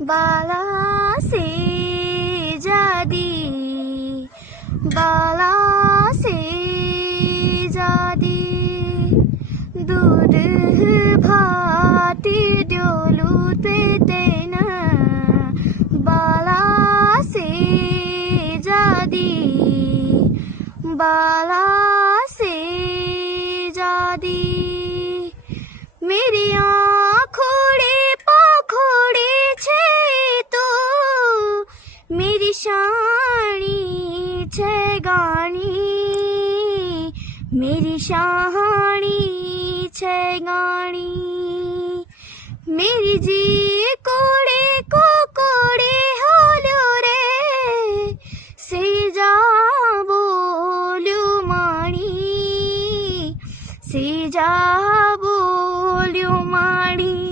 बाला से जादी बाला से जादी दूध भाती डोलू तेना बाला से जादी बाला से जादी मेरी आँखोड़े पाखोड़े छे तो मेरी शानी छे गानी मेरी शानी छे गानी मेरी जी कोड़े को कोड़े होलो रे से जा बोलू माणी से जा बोलू माणी।